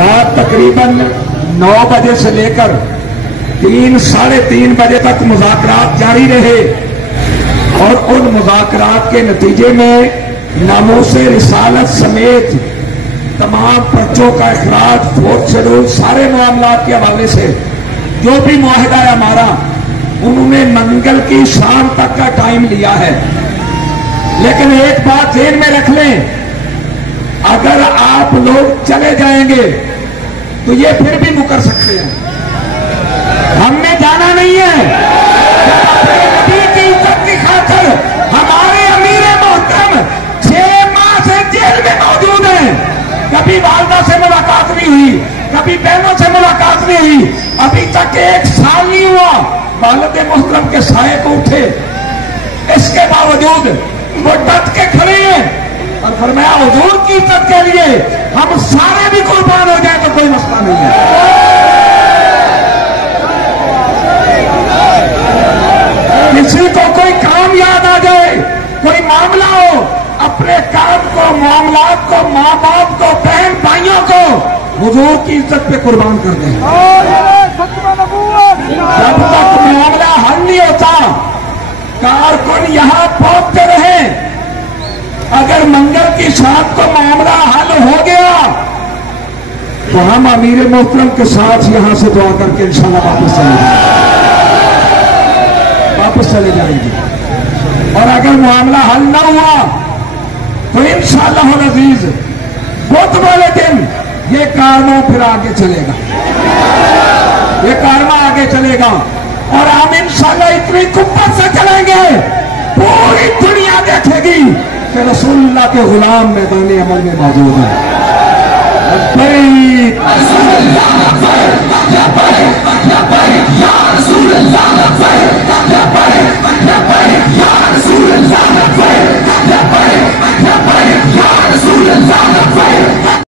रात तकरीबन 9 बजे से लेकर 3 साढ़े 3 बजे तक मुज़ाकरात जारी रहे और उन मुज़ाकरात के नतीजे में नामूसे रिसालत समेत तमाम पर्चों का इखराज, फोर्थ शेड्यूल, सारे मामलात के हवाले से जो भी मुआहिदा है हमारा, उन्होंने मंगल की शाम तक का टाइम लिया है। लेकिन एक बात ध्यान में रख लें, अगर आप लोग चले जाएंगे तो ये फिर भी मुकर सकते हैं। हमने जाना नहीं है। अपने नबी की इज्जत की खातिर हमारे अमीर मोहतरम 6 माह से जेल में मौजूद हैं। कभी वालदा से मुलाकात नहीं हुई, कभी बहनों से मुलाकात नहीं हुई, अभी तक 1 साल नहीं हुआ वालिद मोहतरम के साये को उठे। इसके बावजूद वो डट के खड़े हैं और फरमाया हुजूर की इज्जत के लिए हम सारे भी कुर्बान हो जाए तो कोई मसला नहीं है। किसी को कोई काम याद आ जाए, कोई मामला हो, अपने काम को, मामलात को, माँ बाप को, बहन भाइयों को हुजूर की इज्जत पे कुर्बान कर दें। जब तक मामला हल नहीं होता, कारकुन यहां पहुंचते रहे। अगर मंगल की शाम को मामला हल हो गया तो हम अमीर मोहतरम के साथ यहां से दुआ करके इंशाल्लाह वापस चले जाएंगे। और अगर मामला हल ना हुआ तो इंशाल्लाह अजीज बुध वाले दिन ये कारवां फिर आगे चलेगा, ये कारवां आगे चलेगा और हम इंशाल्लाह इतनी कुव्वत से चलेंगे, पूरी दुनिया देखेगी कि रसूलुल्लाह के गुलाम मैदान अमल में मौजूद है।